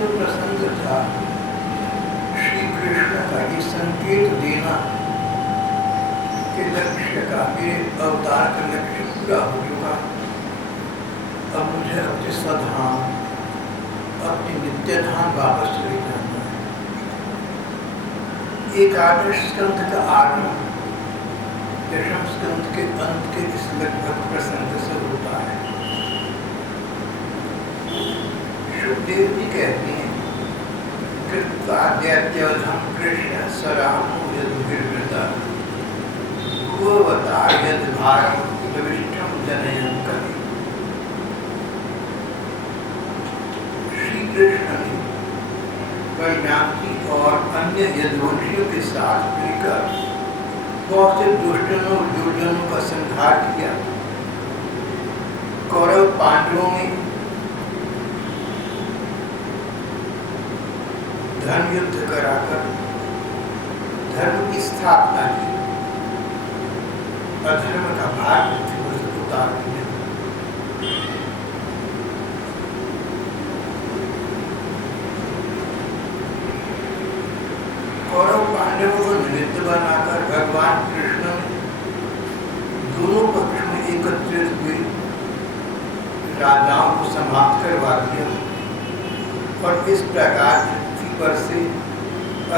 अत्यंत प्रसन्न था। श्री कृष्ण का ये संकेत देना कि लक्ष्य का, मेरे अवतार का लक्ष्य पूरा हो चुका, अब मुझे अपने स्वधाम, अपने नित्य धाम वापस चले जाना है। एकादश स्कंध का आरंभ दशम स्कंध के अंत के इस लगभग प्रसंग से होता है। सुखदेव जी कहते हैं, कृत्वाद्यत्यवधम कृष्ण सरामो यदुर्वृता भूवतार यद भारम प्रविष्टम जनयन कवि। श्री कृष्ण ने वैनाकी और अन्य यदुवंशियों के साथ मिलकर बहुत से दुष्टों और दुर्जनों का संहार किया। कौरव पांडवों में धर्म युद्ध कराकर धर्म की स्थापना की, अधर्म का भार पृथ्वी पर से उतार दिया। कौरव पांडवों को निमित्त बनाकर भगवान कृष्ण ने दोनों पक्ष में एकत्रित हुए राजाओं को समाप्त करवा दिया और इस प्रकार पृथ्वी पर से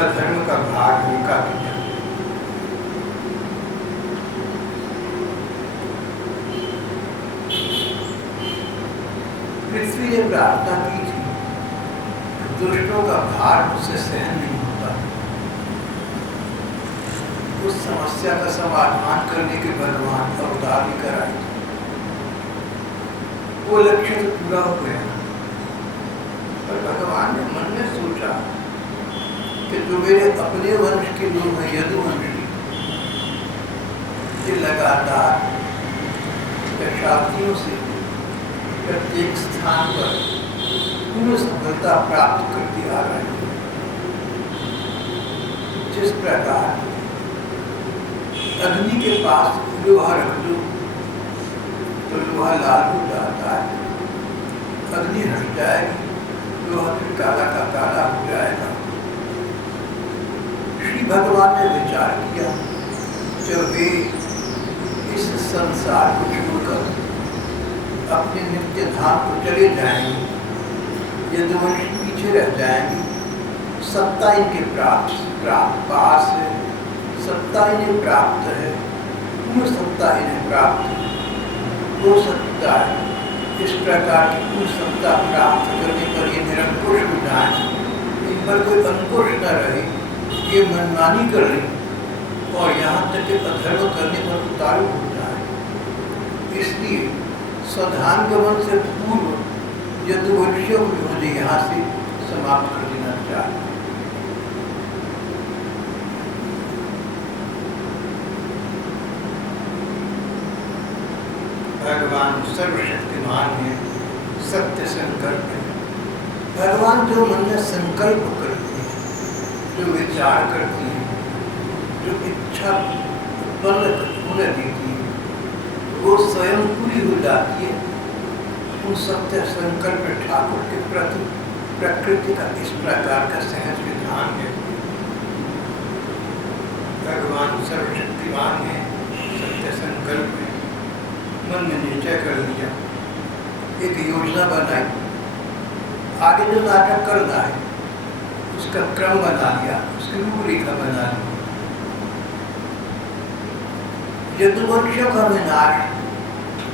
अधर्म का भार हल्का किया। पृथ्वी ने प्रार्थना की थी, दुष्टों का भार मुझसे सहन नहीं होता। उस समस्या का समाधान करने के भगवान अवतार लेकर आए। वो लक्ष्य तो पूरा हो गया, पर भगवान ने मन में सोचा कि जो मेरे अपने वंश के लोग हैं, यदुवंशी, ये लगातार शताब्दियों से प्रत्येक स्थान पर पूर्ण सफलता प्राप्त करती आ रही है। जिस प्रकार अग्नि के पास लोहा रख दो तो लोहा लाल हो जाता है, अग्नि हट जाएगी, लोहा फिर काला का काला हो जाएगा। श्री भगवान ने विचार किया, जब वे इस संसार को छोड़कर अपने नित्य धाम को चले जाएंगे, यदुवंशी पीछे रह जाएंगे, सत्ता इनके पास है, सत्ता इन्हें प्राप्त है, पूर्ण सत्ता इन्हें प्राप्त हो सकता है। इस प्रकार की पूर्ण सत्ता प्राप्त करने पर ये निरंकुश हो जाए, इन पर कोई अंकुश न रहे, ये मनमानी कर रही और यहाँ तक कि अधर्म करने पर उतारू हो जाए। इसलिए स्वधाम गमन से पूर्व यदुवंशियों को मुझे यहाँ से समाप्त कर देना चाहिए। भगवान सर्वशक्तिमान है, सत्य संकल्प है। भगवान जो मन में संकल्प करते हैं, जो विचार करते हैं, जो इच्छा उत्पन्न होने देती है, वो स्वयं पूरी हो जाती है। उन सत्य संकल्प ठाकुर के प्रति प्रकृति का इस प्रकार का सहज विधान है। भगवान सर्वशक्तिमान है, सत्य संकल्प है। मन में निश्चय कर लिया, एक योजना बनाई, आगे जो नाटक करना है उसका क्रम बना लिया, उसकी रूपरेखा बना ली। यदुवंशियों का विनाश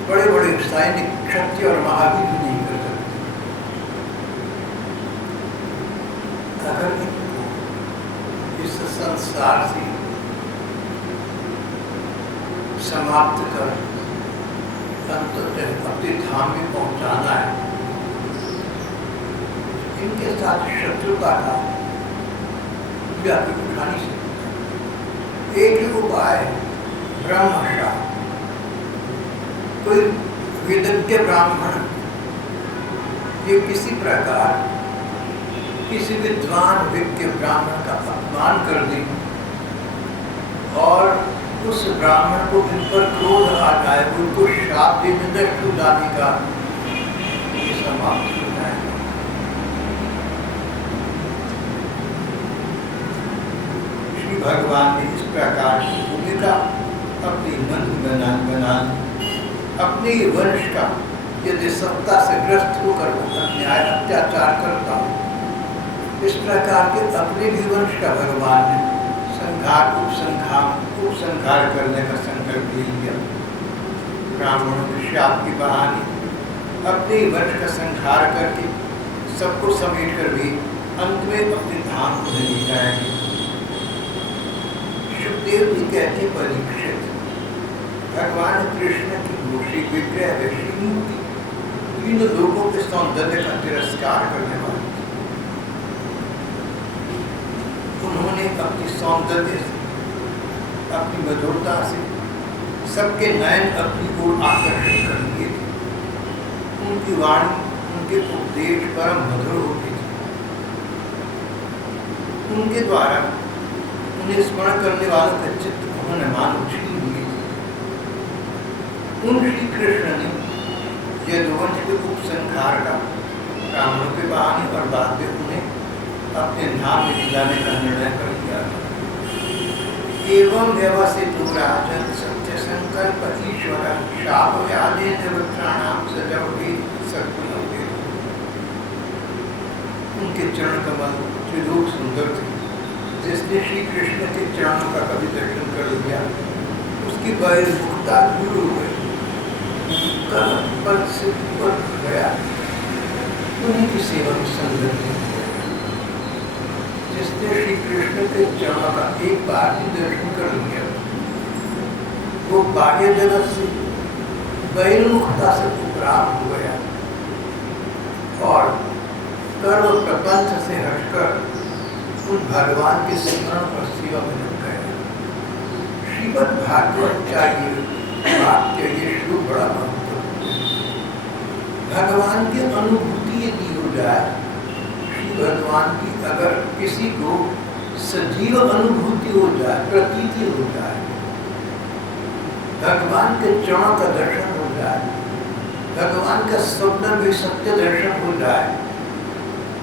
बड़े बड़े सैनिक, क्षत्रिय और महावीर भी नहीं कर सकते। अगर इस संसार से समाप्त कर अंततः अपने धाम में पहुंचाना है, इनके साथ शत्रुता का व्यापी उठा नहीं सकते। एक ही उपाय है, ब्रह्मशा। कोई वेदज्ञ ब्राह्मण ये किसी प्रकार किसी विद्वान विज्ञ ब्राह्मण का अपमान कर दे और उस ब्राह्मण को इन पर क्रोध आ जाए, उनको श्राप दे नष्ट हो जाने का ये समाप्त हो जाए। नंद अपने ही वंश का यदि सत्ता से ग्रस्त होकर वो अन्याय अत्याचार करता हो, इस प्रकार के अपने भी वंश का भगवान ने उपसंहार करने का संकल्प लिया। ब्राह्मणों के शाप की बहाने अपने ही वंश का संहार करके सबको समेट कर भी अंत में अपने धाम को नहीं जाएंगे। सुखदेव जी कहते परीक्षित, भगवान कृष्ण की मूर्ति विग्रह मूर्ति इन लोगों के सौंदर्य का तिरस्कार करने वाले, उन्होंने अपनी सौंदर्य से, अपनी मधुरता से सबके नयन अपनी ओर आकर्षित कर दिए थे। उनकी वाणी, उनके उपदेश परम मधुर होते थे। उनके द्वारा उन्हें स्मरण करने वालों का चित्त उन्होंने मानो छीन लिए थे। उन श्री कृष्ण ने यदुवंश के उपसंहार का ब्राह्मणों के बहाने और बाद में उन्हें अपने धाम में जाने का निर्णय कर दिया। एवं व्यवसित राजन सत्य संकल्प ईश्वर शाप व्याधि निवृत्तानाम सजवि सद्गुणों। उनके चरण कमल त्रिलोक सुंदर थे। जिसने श्री कृष्ण के चरणों का कभी दर्शन कर लिया, उसकी बहिर्मुखता दूर हो गई, पद से ऊपर गया, उन्हीं की सेवा में संलग्न हो गया। जिसने श्री कृष्ण के चरणों का एक बार भी दर्शन कर लिया, वो बाह्य जगत से बहिर्मुखता से उपराम हो गया और कर्म प्रपंच से हटकर उन भगवान के स्मरण और सेवा में लग गया। श्रीमद् भागवत चाहिए वाक्य ये शुरू बड़ा महत्वपूर्ण। भगवान की अनुभूति यदि हो जाए, श्री भगवान की अगर किसी को सजीव अनुभूति हो जाए, प्रतीति हो जाए, भगवान के चरणों का दर्शन हो जाए, भगवान का स्वप्न भी सत्य दर्शन हो जाए,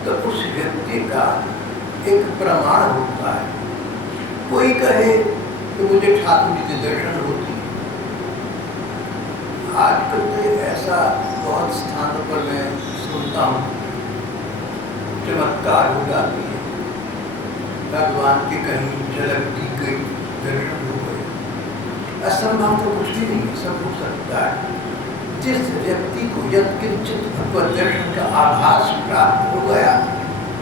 तो उस व्यक्ति का एक प्रमाण होता है। कोई कहे कि मुझे ठाकुर जी के दर्शन होते हैं। आजकल तो ऐसा बहुत स्थानों पर मैं सुनता हूँ, चमत्कार हो जाती है, भगवान की कहीं झलक दी गई, दर्शन हो गए। असंभव तो कुछ भी नहीं, सब हो सकता है। जिस व्यक्ति को यत्किंचित भगवत दर्शन का आभास प्राप्त हो गया,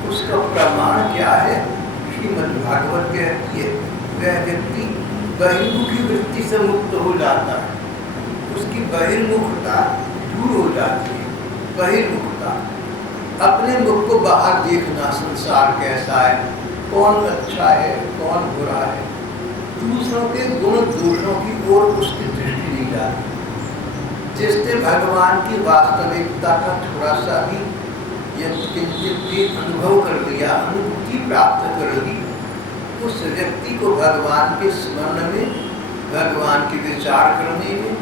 उसका प्रमाण क्या है? श्रीमद् भागवत कहती है, वह व्यक्ति बहिर्मुखी वृत्ति से मुक्त हो जाता है, उसकी बहिर्मुखता दूर हो जाती है। बहिर्मुखता, अपने मुख को बाहर देखना, संसार कैसा है, कौन अच्छा है, कौन बुरा है, दूसरों के गुण दोषों की ओर उसकी दृष्टि नहीं जाती। जिसने भगवान की वास्तविकता का थोड़ा सा भी अनुभव कर लिया, अनुभूति प्राप्त कर ली, उस व्यक्ति को भगवान के स्मरण में, भगवान के विचार करने में,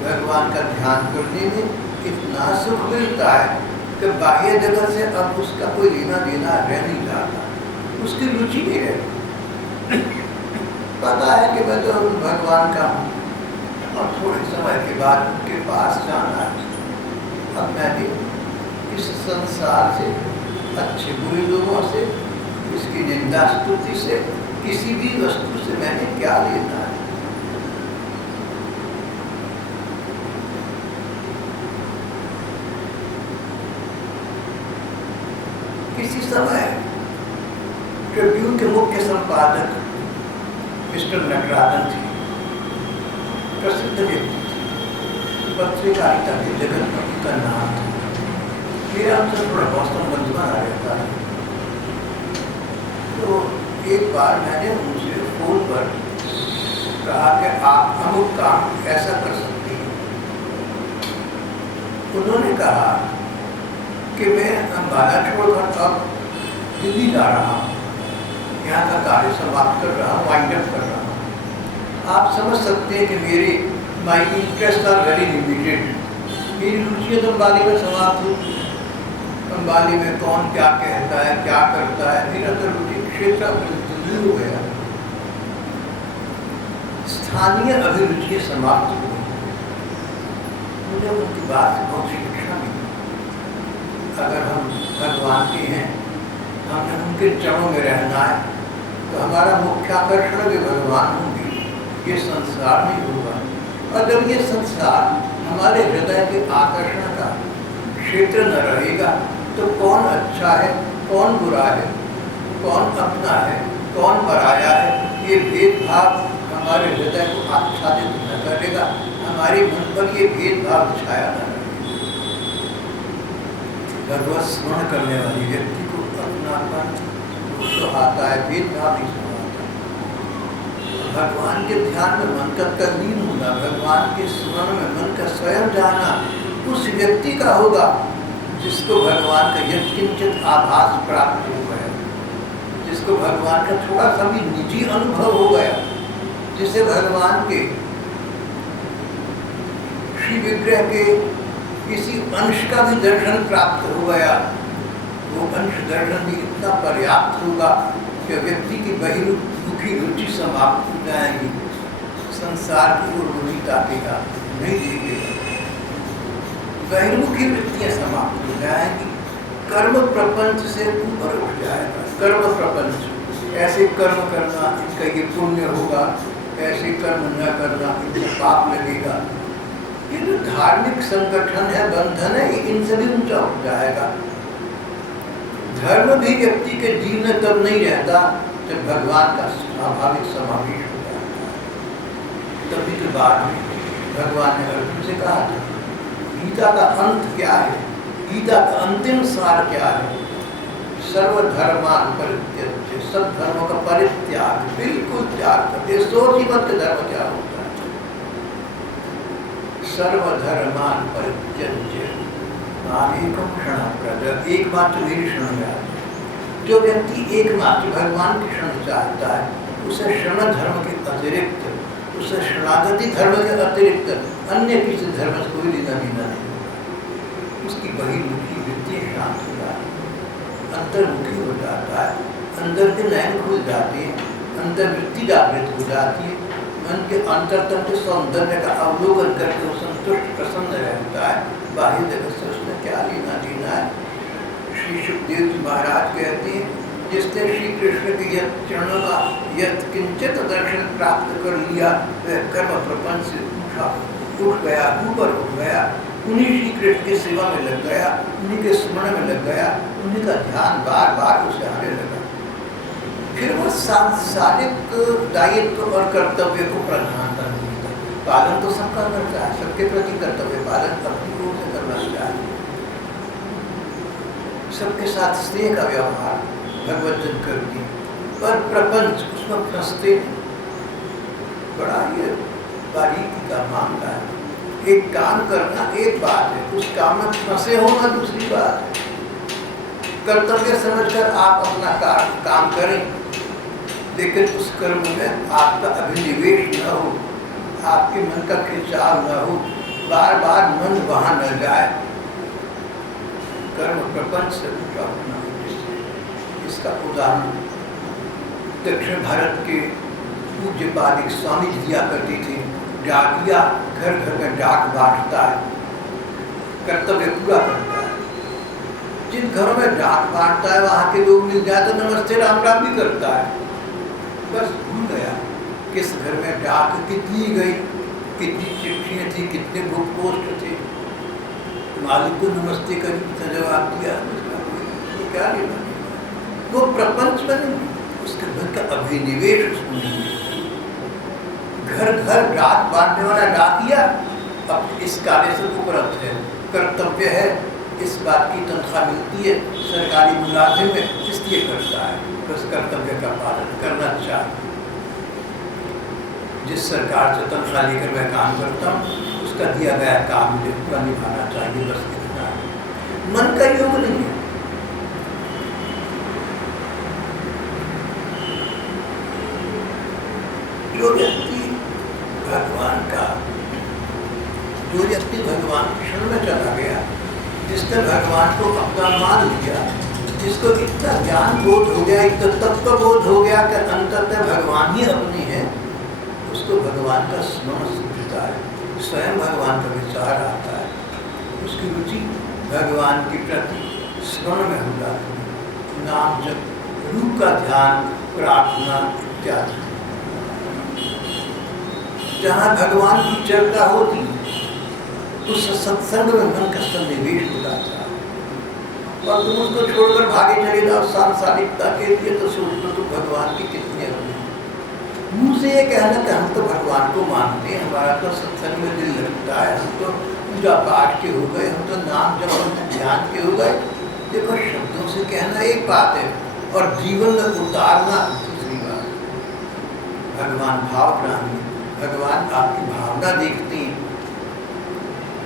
भगवान का ध्यान करने में इतना सुख मिलता है कि बाह्य जगत से अब उसका कोई लेना देना रह नहीं जाता, उसकी रुचि नहीं रहती। पता है कि मैं तो भगवान का हूँ और थोड़े समय के बाद उनके पास जाना है। अब मैं भी इस संसार से, अच्छे बुरे लोगों से, इसकी निंदा स्तुति से, किसी भी वस्तु से मैंने क्या लेना है? किसी समय ट्रिब्यून के मुख्य संपादक मिस्टर नटराजन थे, प्रसिद्ध व्यक्ति थे, पत्रकारिता के जगत में उनका नाम था। मेरा हमसे थोड़ा बहुत संबंध बना रहता है। तो एक बार मैंने उनसे फोन पर कहा कि आप अमुक काम ऐसा कर सकते हैं। उन्होंने कहा कि मैं अम्बाला छोड़कर अब दिल्ली जा रहा हूँ, यहाँ का कार्य समाप्त कर रहा हूँ, वाइंड अप कर रहा हूँ। आप समझ सकते हैं कि मेरे my interest are very limited. मेरी रुचि तो अम्बाली में समाप्त होती है। अम्बाली में कौन क्या कहता है, क्या करता है, मेरा तो रुचि क्षेत्र दिल्ली हो गया। स्थानीय अभिरुचि समाप्त हो गई। मुझे उनकी बात से बहुत शिक्षा मिली। अगर हम भगवान के हैं, हमें उनके चरणों में रहना है, तो हमारा मुख्य आकर्षण भी भगवान होंगे, ये संसार नहीं होगा। और जब ये संसार हमारे हृदय के आकर्षण का क्षेत्र न रहेगा, तो कौन अच्छा है, कौन बुरा है, कौन अपना है, कौन पराया है, ये भेदभाव हमारे हृदय को आच्छादित न करेगा, हमारे मन पर ये भेदभाव छाया न रहेगा। भगवत स्मरण करने वाली व्यक्ति को अपनापन सुहाता है, भेदभाव नहीं सुहाता। भगवान के ध्यान में मन का तल्लीन होना, भगवान के स्मरण में मन का स्वयं जाना उस व्यक्ति का होगा जिसको भगवान का यत्किंचित आभास प्राप्त हो गया, जिसको भगवान का थोड़ा सा भी निजी अनुभव हो गया, जिसे भगवान के श्री विग्रह के किसी अंश का भी दर्शन प्राप्त हो गया। वो अंश दर्शन भी इतना पर्याप्त होगा कि व्यक्ति की बहिर्मुखी रुचि समाप्त हो जाएगी, संसार की ओर नहीं ताकेगा, नहीं देखेगा, बहिर्मुखी वृत्तियां समाप्त हो जाएंगी, कर्म प्रपंच से ऊपर उठ जाएगा। कर्म प्रपंच, ऐसे कर्म करना इनका ये पुण्य होगा, ऐसे कर्म न करना इनको पाप लगेगा, ये जो धार्मिक संगठन है, बंधन है, इनसे भी ऊंचा उठ जाएगा। धर्म भी व्यक्ति के जीवन में तब नहीं रहता जब भगवान का स्वाभाविक समावेश हो जाता है। तभी तो बाद में भगवान ने अर्जुन से कहा था, गीता का अंत क्या है, गीता का अंतिम सार क्या है? सर्वधर्मान परित्यज्य, सब धर्मों का परित्याग, बिल्कुल त्याग करते, सोच ही मत धर्म क्या होता है। सर्वधर्मान परित्यज्य मामेकं शरणं व्रज, एकमात्र मेरी शरण में आ जाए। जो व्यक्ति एकमात्र भगवान की शरण चाहता है, उसे शरण धर्म के अतिरिक्त, उसे शरणागति धर्म के अतिरिक्त अन्य किसी धर्म से कोई लेना देना नहीं होगा। उसकी बहिर्मुखी वृत्ति शांत हो जाती है, अंतर्मुखी हो जाता है, अंदर के नयन खुल जाते हैं, अंतर्वृत्ति जागृत हो जाती है, मन के अंतरतम के सौंदर्य का अवलोकन करके वो संतुष्ट प्रसन्न रहता है। बाह्य जगत से उसने क्या लेना देना है। श्री सुखदेव जी महाराज कहते हैं, जिसने श्री कृष्ण के यत् चरणों का यत्किंचित दर्शन प्राप्त कर लिया, वह कर्म प्रपंच से उठ गया, ऊपर उठ गया, उन्हीं श्री कृष्ण की सेवा में लग गया, उन्हीं के स्मरण में लग गया, उन्हीं का ध्यान बार बार उसे आने लगा। फिर वो सांसारिक दायित्व और कर्तव्य को प्रधानता देता है। पालन तो सबका करता है, सबके प्रति कर्तव्य पालन अपनी रूप से करना चाहिए। सबके साथ स्नेह का व्यवहार भगवत जन करती, पर प्रपंच उसमें फंसते बड़ा ये बारीकी का मामला है। एक काम करना एक बात है, उस काम में फंसे होना दूसरी बात है। कर्तव्य समझकर आप अपना काम करें, लेकिन उस कर्म में आपका अभिनिवेश न हो, आपके मन का खिंचाव न हो, बार बार मन वहां न जाए, कर्म प्रपंच से ऊपर उठना। इसका उदाहरण दक्षिण भारत के पूज्यपाद एक स्वामी जी दिया करती थी। डाकिया घर घर में डाक बांटता है, कर्तव्य पूरा करता है। जिन घरों में डाक बांटता है वहाँ के लोग मिल जाए तो नमस्ते राम राम भी करता है। बस भूल गया किस घर में डाक कितनी गई, कितनी चिट्ठियाँ थी, कितने बुक पोस्ट थे, मालिक को नमस्ते कर जवाब दिया, उसका क्या लेना। वो प्रपंच में नहीं, उसके घर का अभिनिवेश उसमें नहीं है। घर घर डाक बांटने वाला डाकिया अब इस कार्य से उपरत है, कर्तव्य है, इस बात की तनख्वाह मिलती है, सरकारी मुलाजिम में इसलिए करता है, उस कर्तव्य का पालन करना चाहिए। जिस सरकार से तनख्वाह लेकर मैं काम करता हूँ, उसका दिया गया काम मुझे पूरा निभाना चाहिए, बस इतना है। मन का योग नहीं है। जो व्यक्ति भगवान की शरण में चला गया, जिसने भगवान को अपना मान लिया, जिसको इतना ज्ञान बोध हो गया, इतना तत्व बोध हो गया कि अंततः भगवान ही अपनी है, उसको भगवान का स्मरण सूझता है, स्वयं भगवान का विचार आता है, उसकी रुचि भगवान के प्रति स्मरण में हो जाती है, नाम जप, रूप का ध्यान, प्रार्थना इत्यादि। जहाँ भगवान की चर्चा होती उस सत्संग में मन का सन्निवेश हो जाता है। और तुम उसको छोड़कर भागे चले जाओ सांसारिकता के लिए, तो सोचो तो भगवान की कितनी अहमियत। मुँह से ये कहना कि हम तो भगवान को मानते हैं, हमारा तो सत्संग में दिल लगता है, हम तो पूजा पाठ के हो गए, हम तो नाम जप ध्यान के हो गए। देखो, शब्दों से कहना एक बात है और जीवन में उतारना दूसरी बात। भगवान भावग्राही, भगवान आपकी भावना देखते हैं,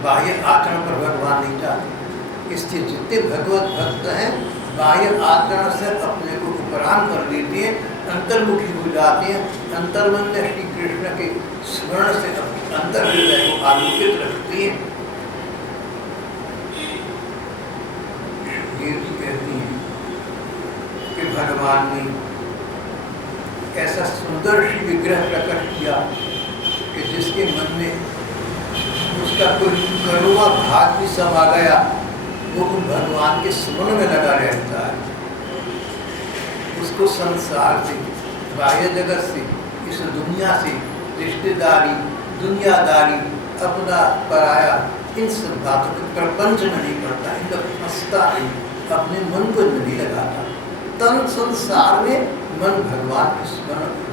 बाह्य आचरण पर भगवान नहीं चाहते। इसलिए जितने भगवत भक्त हैं बाह्य आचरण से अपने को उपराम कर लेते हैं, अंतर्मुखी हो जाते हैं, अंतर्मन में श्री कृष्ण के स्मरण से अपने अंतर हृदय को आलोकित रखते हैं। कहती हैं कि भगवान ने ऐसा सुंदर श्री विग्रह प्रकट किया कि जिसके मन में उसका कोई करुणा भाग भी समा गया, वो भगवान के स्मरण में लगा रहता है। उसको संसार से, बाह्य जगत से, इस दुनिया से रिश्तेदारी, दुनियादारी, अपना पराया, इन सब बातों के प्रपंच में नहीं पड़ता, इनका फंसता नहीं, अपने मन को नहीं लगाता। तन संसार में मन भगवान के स्मरण में।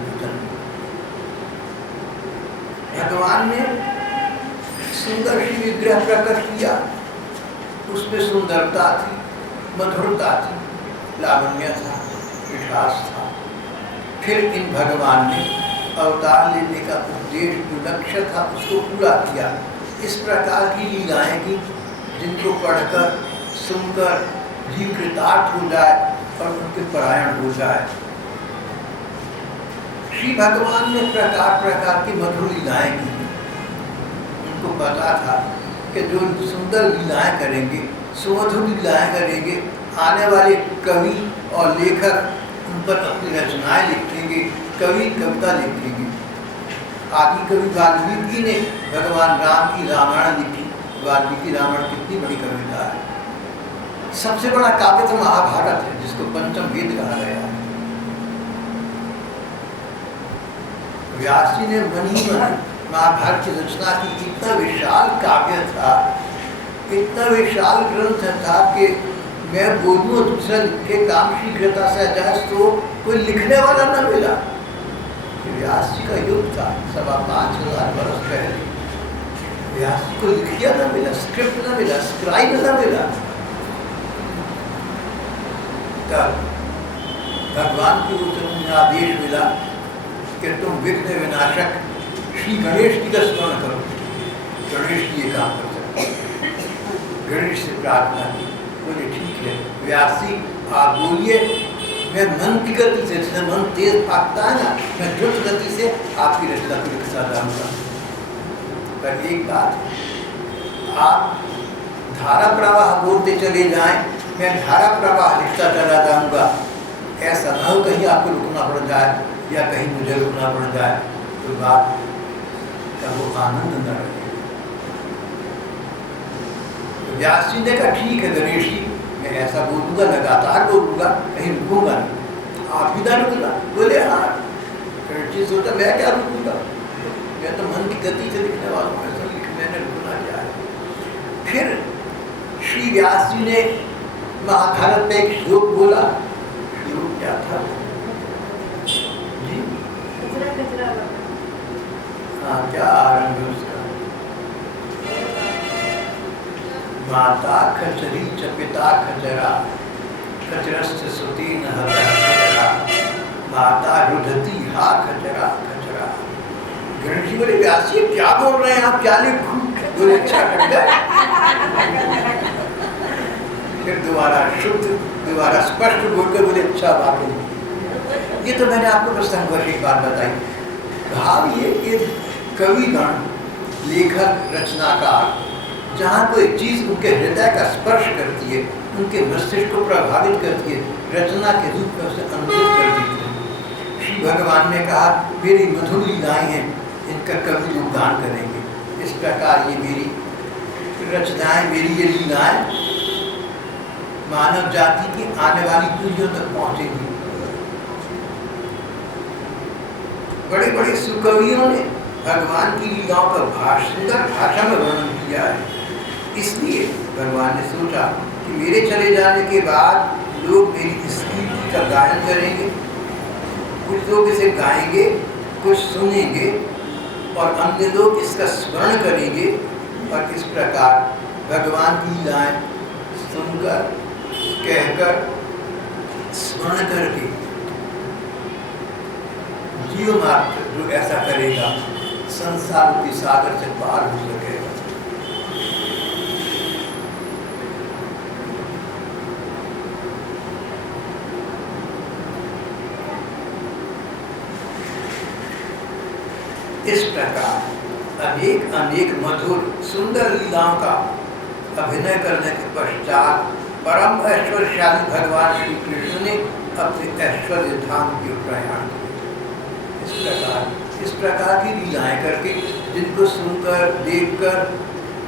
भगवान ने सुंदर ही विग्रह प्रकट किया, उसमें सुंदरता थी, मधुरता थी, लावण्य था, मिठास था। फिर इन भगवान ने अवतार लेने का उद्देश्य, जो लक्ष्य था, उसको पूरा किया। इस प्रकार की लीलाएं की जिनको पढ़कर सुनकर जीव कृतार्थ हो जाए और उनके परायण हो जाए। श्री भगवान ने प्रकार प्रकार की मधुर लीलाएं की। उनको पता था कि जो सुंदर लीलाएं करेंगे, सुमधुर लीलाएं करेंगे, आने वाले कवि और लेखक उन पर अपनी रचनाएं लिखेंगे, कवि कविता लिखेंगे। आदि कवि वाल्मीकि ने भगवान राम की रामायण लिखी। वाल्मीकि रामायण कितनी बड़ी कविता है। सबसे बड़ा काव्य तो महाभारत है, जिसको पंचम वेद कहा गया है। व्यास जी ने मन ही मन महाभारत की रचना की। इतना विशाल काव्य था, इतना विशाल ग्रंथ था कि मैं बोलूँ दूसरा लिखे काम शीघ्रता से अजायज, तो कोई लिखने वाला न मिला। व्यास जी का युग था 5,500 वर्ष पहले। व्यास जी को लिखिया न मिला, स्क्रिप्ट न मिला, स्क्राइब न मिला। तब भगवान की ओर से आदेश मिला कि तुम विघ्न विनाशक श्री गणेश जी का स्मरण करो। गणेश जी ये काम कर सकते। गणेश से प्रार्थना की, बोले ठीक है व्यास जी आप बोलिए, मैं मन की गति से, जैसे मन तेज भागता है ना, मैं द्रुत गति से आपकी रचना को लिखता जाऊंगा। पर एक बात, आप धारा प्रवाह बोलते चले जाएं, मैं धारा प्रवाह लिखता चला जाऊंगा। ऐसा न हो कहीं आपको रुकना पड़ जाए या कहीं मुझे रुकना पड़ जाए, तो बात का वो आनंद न रहे। व्यास जी ने कहा ठीक है गणेश जी, मैं ऐसा बोलूँगा, लगातार बोलूँगा, कहीं रुकूंगा नहीं। आप भी ना रुकना। बोले हाँ। गणेश जी सोचा मैं क्या रुकूंगा, मैं तो मन की गति से लिखने वाला हूँ, ऐसा मैंने रुकना क्या है। फिर श्री व्यास जी ने महाभारत में एक श्लोक बोला। श्लोक क्या था जी? हाँ, क्या आरंभ है उसका? माता खचरी च पिता खचरा, खचरस्य सुती न खचरा, माता रुदती हा खचरा खचरा। गणेश जी बोले व्यास जी क्या बोल रहे हैं आप, क्या लिखूं? बोले अच्छा कर गए। फिर दोबारा शुद्ध, दोबारा स्पष्ट बोलकर बोले अच्छा बात है। ये तो मैंने आपको प्रसंग पर एक बात बताई। भाव ये कि कविगण, लेखक, रचनाकार जहाँ कोई चीज़ उनके हृदय का स्पर्श करती है, उनके मस्तिष्क को प्रभावित करती है, रचना के रूप में उसे अनुदित कर देती है। श्री भगवान ने कहा मेरी मधुर लीलाएँ हैं, इनका कवि लोग गान करेंगे। इस प्रकार ये मेरी रचनाएं, मेरी ये लीलाएं मानव जाति की आने वाली पीढ़ियों तक पहुंचेगी। बड़े बड़े सुकवियों ने भगवान की लीलाओं का सुंदर भाषा में वर्णन किया है। इसलिए भगवान ने सोचा कि मेरे चले जाने के बाद लोग मेरी इस कीर्ति का गायन करेंगे। कुछ लोग इसे गाएंगे, कुछ सुनेंगे और अन्य लोग इसका स्मरण करेंगे। और इस प्रकार भगवान की लीलाएं सुनकर, कहकर, स्मरण करके जीव मात्र जो ऐसा करेगा संसार के सागर से पार हो सकेगा। इस प्रकार अनेक अनेक मधुर सुंदर लीलाओं का अभिनय करने के पश्चात परम ऐश्वर्यशाली भगवान श्री कृष्ण ने अपने ऐश्वर्य धाम की प्रयाण किया। इस प्रकार की लीलाएं करके जिनको सुनकर, देखकर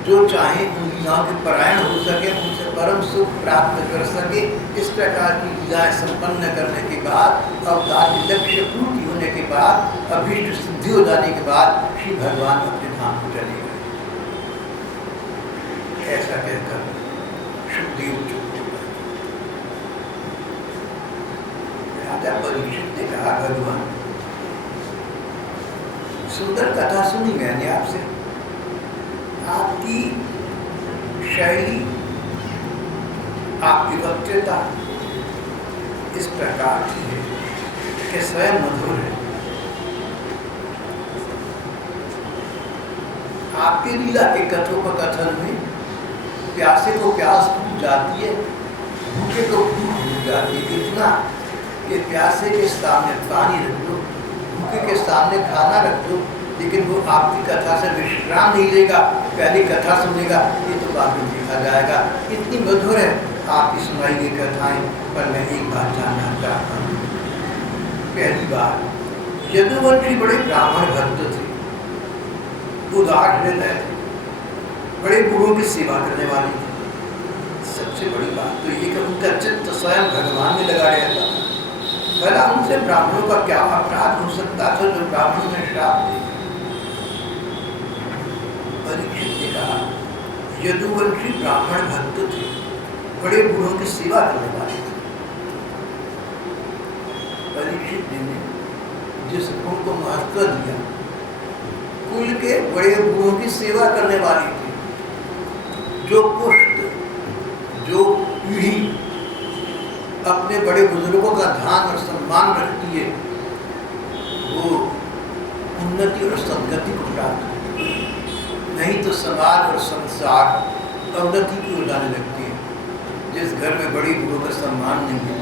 जो चाहे उन लीलाओं के परायण हो सके, उनसे परम सुख प्राप्त कर सके। इस प्रकार की लीलाएं संपन्न करने के बाद, अवतार की लक्ष्य पूर्ति होने के बाद, अभीष्ट सिद्धि हो जाने के बाद श्री भगवान अपने धाम को चले गए। ऐसा कहकर सुखदेव चुप हो गए। राजा परीक्षित ने कहा, भगवान सुंदर कथा सुनी मैंने आपसे। आपकी शैली, आपकी वक्तृता इस प्रकार की है कि स्वयं मधुर है। आपके लीला के कथोपकथन में प्यासे को प्यास भूल जाती है, भूखे को भूख भूल जाती है। इतना कि प्यासे के सामने पानी रख दो, भूखे के सामने खाना रख दो, लेकिन वो आपकी कथा से विश्राम नहीं लेगा, पहली कथा सुनेगा, ये तो बाद में देखा जाएगा। इतनी मधुर है आपकी सुनाई गई कथाएं। पर मैं एक बात जानना चाहता हूँ। पहली बार यदुवंशी बड़े ब्राह्मण भक्त थे, उदार हृदय थे, बड़े बूढ़ों की सेवा करने वाले थे। सबसे बड़ी बात तो ये कि उनका चित्त स्वयं भगवान में लगा रहता था। भला उनसे ब्राह्मणों का क्या अपराध हो सकता था जो ब्राह्मणों ने श्राप दे। परीक्षित ने कहा, यदुवंशी ब्राह्मण भक्त थे, बड़े बूढ़ों की सेवा करने वाले थे। परीक्षित ने जिस गुण को महत्व दिया, कुल के बड़े बूढ़ों की सेवा करने वाले थे। जो पुष्ट, जो पीढ़ी अपने बड़े बुजुर्गों का ध्यान और सम्मान रखती है, वो उन्नति और सदगति को प्राप्त है। नहीं तो समाज और संसार अवनति की ओर जाने लगती है। जिस घर में बड़ी बूढ़ों का सम्मान नहीं है,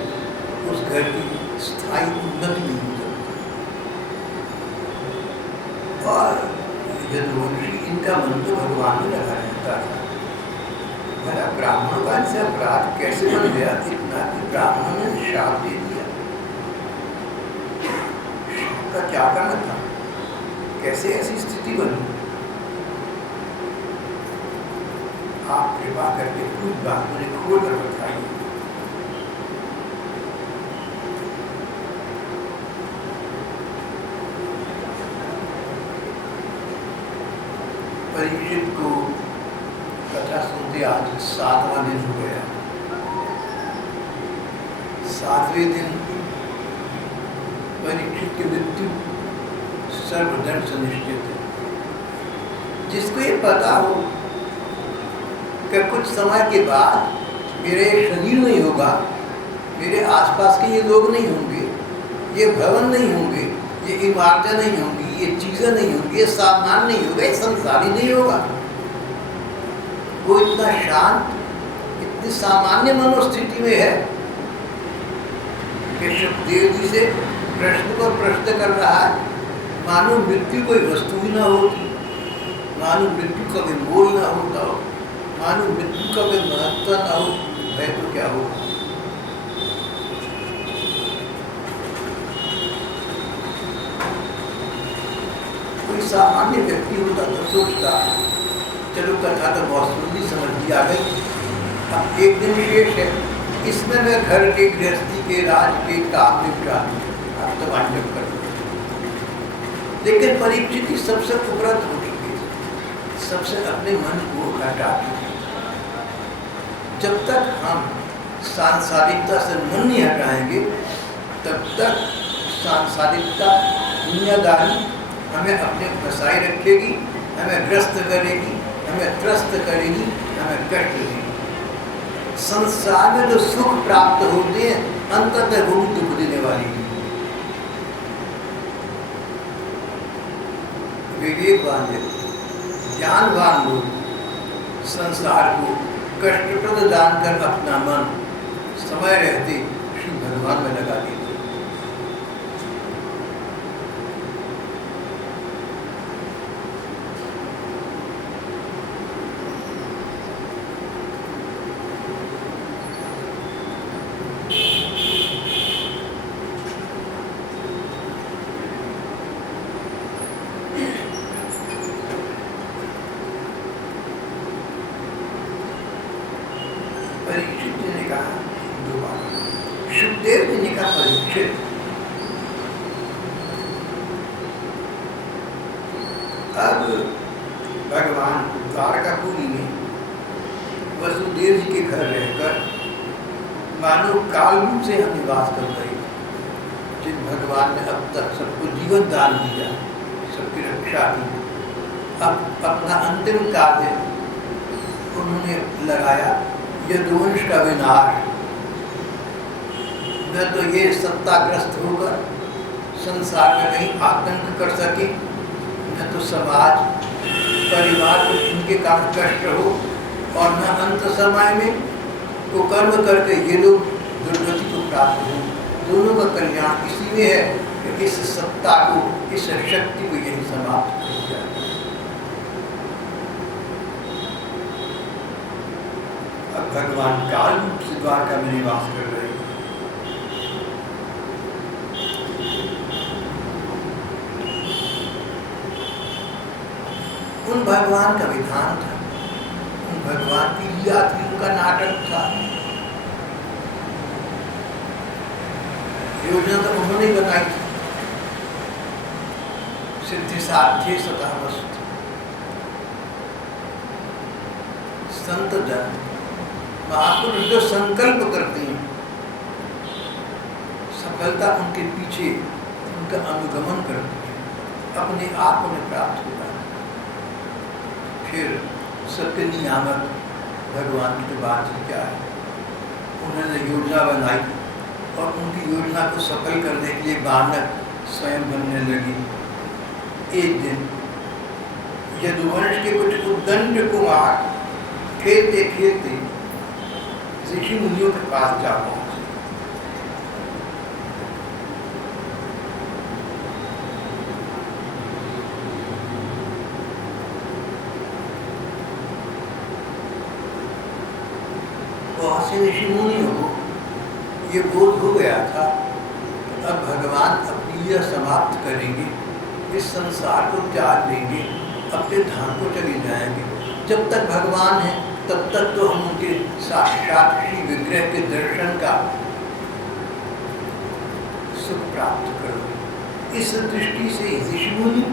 उस घर की स्थायी उन्नति नहीं हो सकती। और यदुवंशी इनका मन तो भगवान में लगा रहता था। मेरा ब्राह्मण का इनसे अपराध कैसे बन गया? इतना कि ब्राह्मण ने श्राप दे दिया। श्राप का क्या करना था? कैसे ऐसी स्थिति बनी? आप कृपा करके कुछ बात मुझे खोल कर बताइए। परीक्षित को कथा सुनते आज 7वां दिन हो गया। 7वें दिन परीक्षित की मृत्यु सर्वदंड सुनिश्चित है। जिसको ये पता हो कि कुछ समय के बाद मेरे शरीर नहीं होगा, मेरे आसपास के ये लोग नहीं होंगे, ये भवन नहीं होंगे, ये इमारतें नहीं होंगी, ये चीज़ें नहीं होंगी, ये सामान नहीं होगा, ये संसार ही नहीं होगा। वो इतना शांत, इतनी सामान्य मनोस्थिति में है कि सुखदेव जी से प्रश्न पर प्रश्न कर रहा है, मानो मृत्यु कोई वस्तु ही ना होती, मानो मृत्यु का कोई मोल ना होता हो, मानो मृत्यु का कोई महत्व ना हो, है तो क्या हो। कोई सामान्य व्यक्ति होता तो सोचता चलो कथा तो बहुत सुंदरी समझ ली आ गई। अब एक दिन शेष है, इसमें मैं घर के गृहस्थी के राज के काम निपटा आप तो वांछित कर। लेकिन परीक्षित ही सबसे उपरत हो चुके, सबसे अपने मन को हटा चुके। जब तक हम सांसारिकता से मन नहीं हटाएंगे तब तक सांसारिकता दुनियादारी हमें अपने फंसाई रखेगी, हमें ग्रस्त करेगी, हमें त्रस्त करेगी, हमें कष्ट देगी। संसार में जो सुख प्राप्त होते हैं अंततः वो भी दुख देने वाली है। विवेकवान ज्ञानवान लोग संसार को कष्टप्रद जानकर अपना मन समय रहते श्री भगवान में लगा देते। परीक्षित जी ने कहा, सुखदेव जी ने कहा, परीक्षित अब भगवान द्वारकापुरी में वसुदेव जी के घर रहकर मानो काल रूप से हम निवास कर रहे, जिन भगवान ने अब तक सबको जीवन दान दिया, सबकी रक्षा की, अब अपना अंतिम कार्य उन्होंने लगाया यदुवंश का विनाश। न तो ये सत्ताग्रस्त होकर संसार में कहीं आतंक कर सके, न तो समाज परिवार को इनके कारण कष्ट हो, और न अंत समय में को कर्म करके ये लोग दुर्गति को प्राप्त हो। दोनों का कल्याण इसी में है कि इस सत्ता को, इस शक्ति को यही समाप्त कर दिया। अब भगवान काल रूप से द्वारका में निवास कर रहे हैं। उन भगवान का विधान था, उन भगवान की लीला थी, उनका नाटक था। योजना तो उन्होंने बनाई थी। सिद्धि साध्य सतावस्त संत जन महापुरुष जो संकल्प करते हैं, सफलता उनके पीछे उनका अनुगमन करती है, अपने आप उन्हें प्राप्त होता है। फिर सत्य नियामक भगवान की तो बात ही क्या है। उन्होंने योजना बनाई और उनकी योजना को सफल करने के लिए बानक स्वयं बनने लगी। एक दिन यदुवंश के कुछ उद्दंड कुमार खेलते खेलते ऋषि मुनियों के पास जा पहुंचे। वहां से ऋषि मुनियों को ये बोध हो गया था कि अब भगवान अपनी लीला समाप्त करेंगे, इस संसार को त्याग देंगे, अपने धाम को चले जाएंगे। जब तक भगवान है तब तक तो हम उनके साक्षात श्री विग्रह के दर्शन का सुख प्राप्त करो। इस दृष्टि से ऋषि मुनि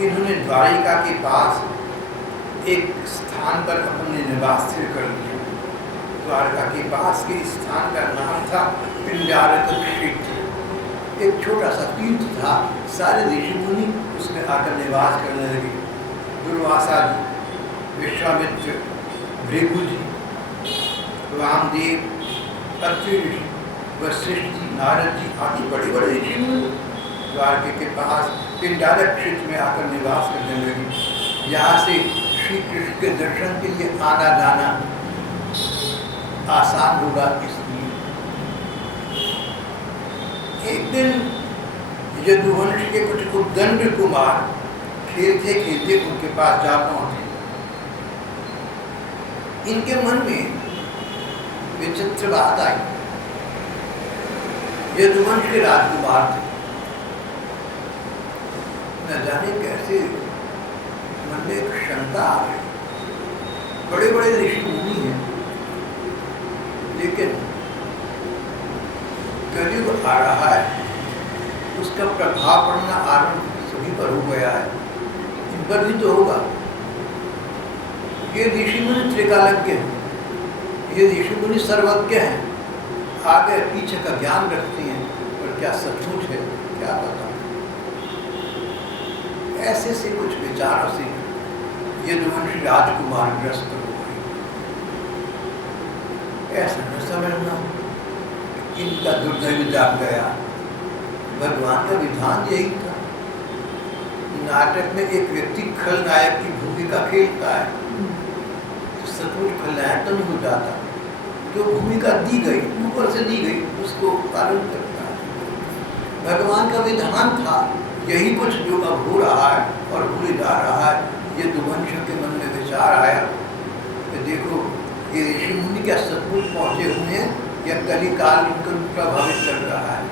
इन्होंने द्वारिका के पास एक स्थान पर अपने निवास स्थिर कर लिया। द्वारका के पास के स्थान का नाम था पिंडारक क्षेत्र। एक छोटा सा तीर्थ था। सारे ऋषि मुनि उसमें आकर निवास करने लगे। दुर्वासा जी, विश्वामित्र, भृगु जी, वामदेव, अत्रि ऋषि, वशिष्ठ जी, नारद जी आदि बड़े बड़े ऋषि मुनि द्वारके के पास पिंडारक क्षेत्र में आकर निवास करने लगे। यहाँ से श्री कृष्ण के दर्शन के लिए आना जाना आसान होगा। इसलिए एक दिन यदुवंश के कुछ उद्दंड कुमार खेलते खेलते उनके पास जा पहुंचे। इनके मन में विचित्र बात आई। यदुवंश के राजकुमार थे, न जाने कैसे मन में एक शंका आ गई। बड़े बड़े ऋषि मुनि हैं, लेकिन कलयुग आ रहा है, उसका प्रभाव पड़ना आरंभ सभी पर हो गया है, इन पर भी तो होगा। ये ऋषि मुनि त्रिकालज्ञ हैं, ये ऋषि मुनि सर्वज्ञ हैं, आगे पीछे का ज्ञान रखते हैं, पर क्या सचमुच है क्या पता। ऐसे से कुछ विचारों से यदुवंशी राजकुमार ग्रस्त हो गए। ऐसा न समझना इनका दुर्दैव जाग गया, भगवान का विधान यही था। नाटक में एक व्यक्ति खलनायक की भूमिका खेलता है, तो सचमुच खलनायक तो नहीं हो जाता, जो भूमिका दी गई ऊपर से दी गई उसको पालन करता है। भगवान का विधान था, यही कुछ जो अब हो रहा है और भूल जा रहा है। यदुवंश के मन में विचार आया कि देखो ये ऋषि मुनि क्या सचमुच पहुंचे हुए हैं या कलिकाल इनको प्रभावित कर रहा है।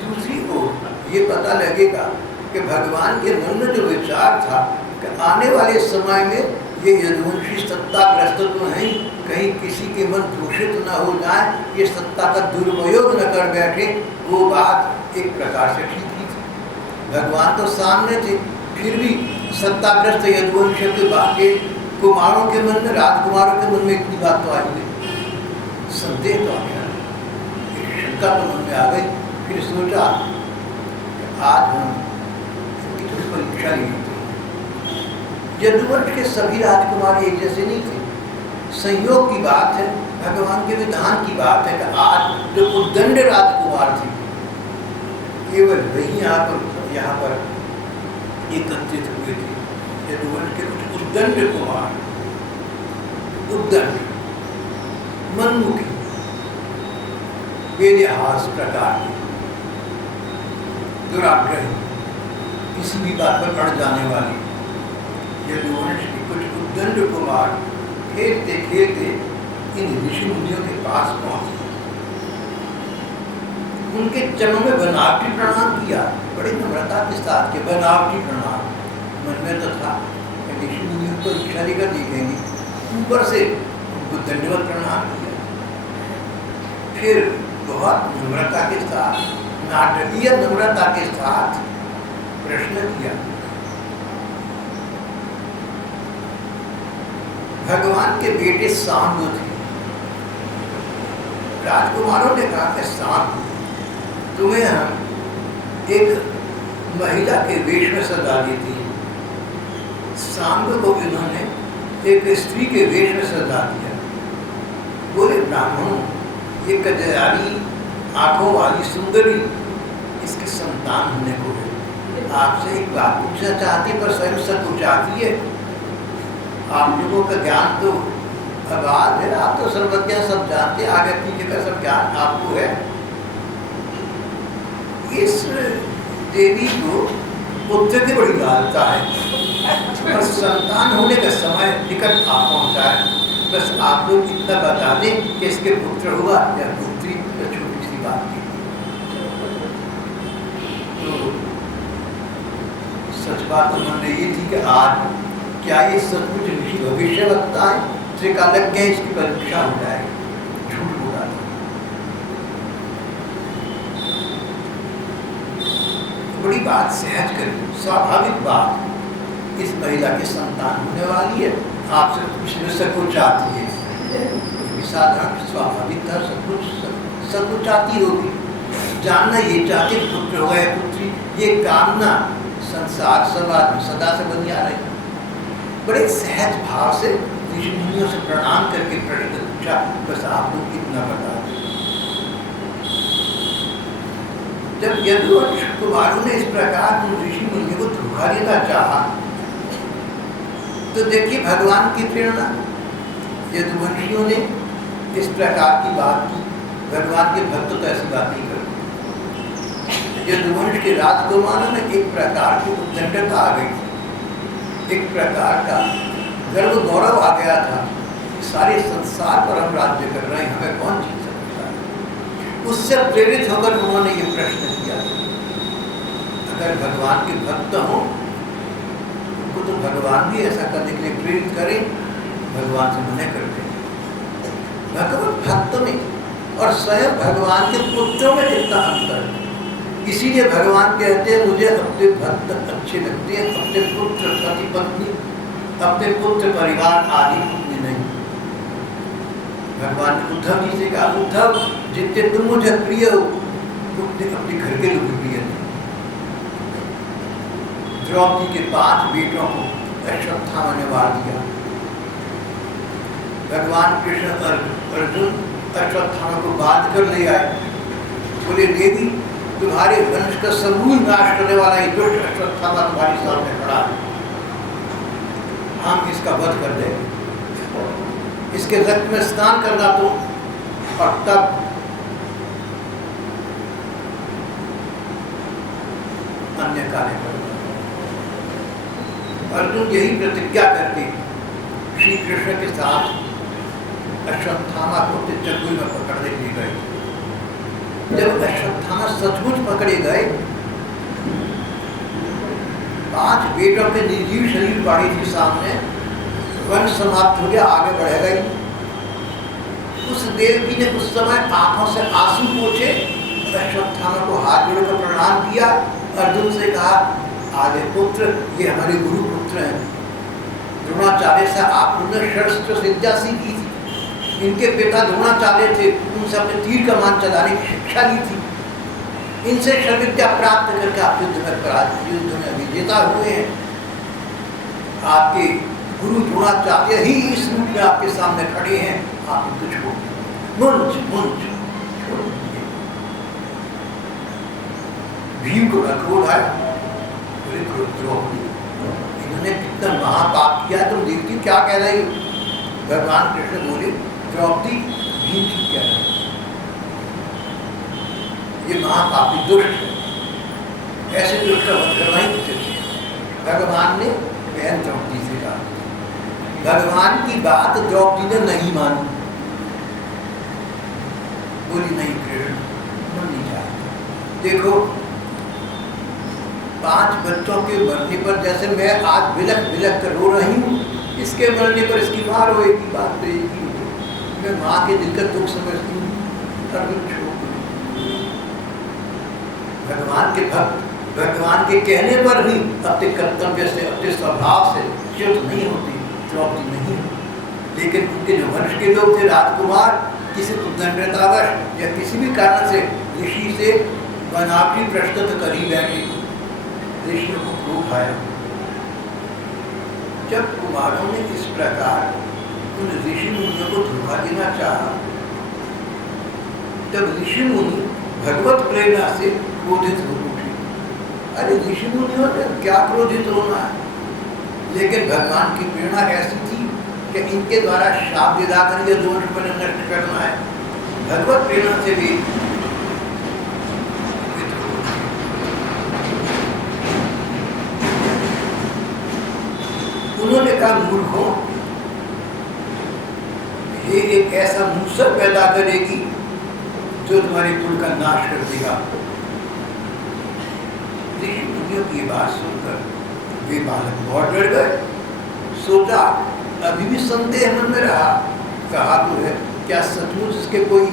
दूसरी ओर ये पता लगेगा कि भगवान के मन में जो विचार था कि आने वाले समय में ये यदुवंशी सत्ताग्रस्त तो नहीं, कहीं किसी के मन दूषित न हो जाए, ये सत्ता का दुरुपयोग न कर बैठे, वो बात एक प्रकार से ठीक ही थी। भगवान तो सामने थे, फिर भी सत्ताग्रस्त यदुवंश के बाकी कुमारों के मन में, राजकुमारों के मन में इतनी बात तो आई नहीं, संदेह तो आ गया, एक शंका तो मन में आ गई। फिर सोचा आज हम इनकी थोड़ी परीक्षा ली। यदुवंश के सभी राजकुमार एक जैसे नहीं थे, संयोग की बात है, भगवान के विधान की बात है कि आज जो उद्दंड राजकुमार थे केवल वही यहाँ पर एकत्रित हुए थे। यदुवंश के कुछ उद्दंड कुमार, उद्दंड मनमुखी बेलिहाज प्रकार के, दुराग्रही, किसी भी बात पर अड़ जाने वाली यदुवंश के कुछ उद्दंड कुमार खेलते खेलते इन ऋषि मुनियों के पास पहुंचे। उनके चरणों में बनावटी प्रणाम किया, बड़ी नम्रता के साथ के बनावटी प्रणाम। मन में तो था ऋषि मुनियों को इच्छा लेकर देखेंगे, ऊपर से उनको दंडवत प्रणाम किया। फिर बहुत नम्रता के साथ, नाटकीय नम्रता के साथ प्रश्न किया। भगवान के बेटे सांब थे। राजकुमारों ने कहा कि सांब, तुम्हें हम एक महिला के वेश में सजा देती है। सांब को इन्होंने एक स्त्री के वेश में सजा दिया। बोले ब्राह्मणों, ये कजरारी आंखों वाली सुंदरी, इसके संतान होने को है। आपसे एक बात पूछना चाहती, पर स्वयं संकोचाती है। आप लोगों का ज्ञान तो अगाध है, आप तो सर्वज्ञ, सब जानते, आगे पीछे का सब ज्ञान आपको है। इस देवी को पुत्र की बड़ी लालसा है, बस संतान होने का समय निकट आ पहुंचा है। बस आप लोग इतना बता दें कि इसके पुत्र हुआ या पुत्री, तो छोटी सी बात की। तो सच बात तो मन ये थी कि आज क्या ये सचमुच ऋषि भविष्य वक्ता है, त्रिकालज्ञ, इसकी परीक्षा हो जाएगी। झूठ बोला था, बड़ी बात सहज करी, स्वाभाविक बात, इस महिला की संतान होने वाली है, आपसे पूछने से कुछ आती है, साधारण स्वाभाविक था, सब कुछ आती होगी। जानना ये चाहते पुत्र हो या पुत्री, ये कामना संसार समाज में सदा से बनी आ रही। बड़े सहज भाव से ऋषि मुनियों से प्रणाम करके प्रश्न पूछा, बस आप लोग कितना बता दें। जब यदुवंश कुमारों ने इस प्रकार उन ऋषि मुनियों को धोखा देना चाहा, तो देखिए भगवान की प्रेरणा। यदुवंशियों ने इस प्रकार की बात की, भगवान के भक्त तो ऐसी बात नहीं करते। यदुवंश के राजकुमारों में एक प्रकार की उद्दंडता आ गई थी, एक प्रकार का गर्व गौरव आ गया था। सारे संसार पर हम राज्य कर रहे हैं, हमें कौन जीत सकता है। उससे प्रेरित होकर उन्होंने ये प्रश्न किया। अगर भगवान के भक्त हों, उनको तो भगवान भी ऐसा करने के लिए प्रेरित करें। भगवान से मना करते हैं। भगवत भक्त में और स्वयं भगवान के पुत्रों में कितना अंतर है। इसीलिए भगवान कहते हैं मुझे अपने भक्त अच्छे लगते हैं, अपने पुत्र पति पत्नी, अपने पुत्र परिवार आदि पुत्र नहीं। भगवान ने उद्धव जी से कहा, उद्धव जितने तुम मुझे प्रिय हो उतने अपने घर के लोग प्रिय नहीं। द्रौपदी के 5 बेटों को अश्वत्थामा ने मार दिया। भगवान कृष्ण अर्जुन अश्वत्थामा को बांध कर ले आए, बोले देवी तुम्हारे वंश का समूल नाश करने वाला ये दुष्ट अश्वत्थामा तुम्हारे सामने खड़ा है, हम इसका वध कर देंगे, इसके रक्त में स्नान करना तो। और तब अन्य कार्य कर अर्जुन यही प्रतिज्ञा करके श्री कृष्ण के साथ अश्वत्थामा को चंगुल में पकड़ने ले गए। जब अश्वत्थामा सचमुच पकड़े गए, 5 बेटों के निर्जीव शरीर पड़ी थी सामने, वंश समाप्त हो गया, आगे बढ़ेगा ही। उस देवकी ने उस समय आंखों से आंसू पोंछे, अश्वत्थामा को हाथ जोड़कर प्रणाम किया, अर्जुन से कहा आगे पुत्र ये हमारे गुरु पुत्र हैं, द्रोणाचार्य से आपने शस्त्र विद्या सीखी थी, इनके पिता द्रोणाचार्य थे, उनसे अपने तीर कमान चलाने की शिक्षा ली थी, इनसे शस्त्र विद्या प्राप्त करके आप युद्ध में विजेता हुए हैं। आपके गुरु द्रोणाचार्य ही इस रूप में आपके सामने खड़े हैं, आप कुछ हो मुंज मुंज भीम को क्रोध आया, इन्होंने कितना महापाप किया, तुम देखती क्या कह रही हो। भगवान कृष्ण बोले द्रौपदी भीम की कह रही, ये महापापी दुष्ट है, ऐसे दुष्ट का वध करना ही चाहिए। भगवान ने बहन द्रौपदी से कहा, भगवान की बात द्रौपदी ने नहीं मानी, बोली नहीं कृष्ण मन नहीं चाहता। देखो 5 बच्चों के मरने पर जैसे मैं आज बिलख बिलख कर रो रही हूँ, इसके मरने पर इसकी माँ रोएगी, बात तो एक ही है। मैं माँ के दिल का दुख समझती हूँ। भगवान के भक्त भगवान के कहने पर भी अपने कर्तव्य से अपने स्वभाव से च्युत नहीं होती, द्रौपदी नहीं होती। लेकिन उनके जो वंश के लोग थे, राजकुमार, किसी उद्दंडतावश या किसी भी कारण से ऋषि से बनावटी प्रश्न तो कर ही बैठे, ऋषियों को क्रोध आया। जब कुमारों ने इस प्रकार उन ऋषि मुनियों को धोखा देना चाहा, तब ऋषि मुनि भगवत प्रेरणा से क्रोधित हो उठे। अरे ऋषि मुनियों ने क्या क्रोधित होना है, लेकिन भगवान की प्रेरणा ऐसी थी कि इनके द्वारा शाप दिलाकर यह दोष को नष्ट करना है। भगवत प्रेरणा से भी उन्होंने कहा मूर्खों, ये एक ऐसा मूसर पैदा करेगी जो तुम्हारे कुल का नाश कर देगा। ऋषि मुनियों की बात सुनकर वे बालक बहुत डर गए। सोचा, अभी भी संदेह मन में रहा, कहा तो है क्या सचमुच इसके कोई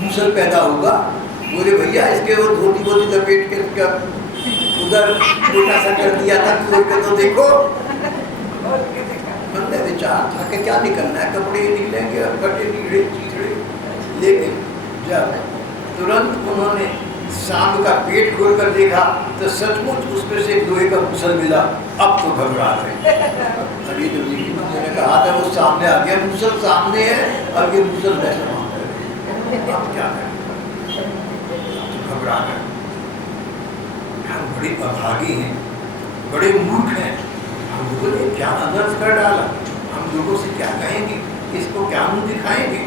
मूसर पैदा होगा। बोले भैया इसके वो धोती बोती लपेट के उधर छोटा सा कर दिया था, तो देखो। मन में विचार था कि क्या निकलना है, कपड़े निकलेंगे और कटे नीड़े चीथड़े। लेकिन जब तुरंत उन्होंने सांप का पेट खोल कर देखा तो सचमुच उसमें से लोहे का मूसल मिला। अब तो घबरा गए। अभी तो ऋषि ने कहा था वो सामने आ गया, मूसल सामने है और ये मूसल वैसे मांग रहे, अब क्या करें। घबरा गए। हम बड़े अभागी हैं, बड़े मूर्ख हैं, हम लोगों ने क्या अनर्थ कर डाला, हम लोगों से क्या कहेंगे, इसको क्या मुंह दिखाएंगे।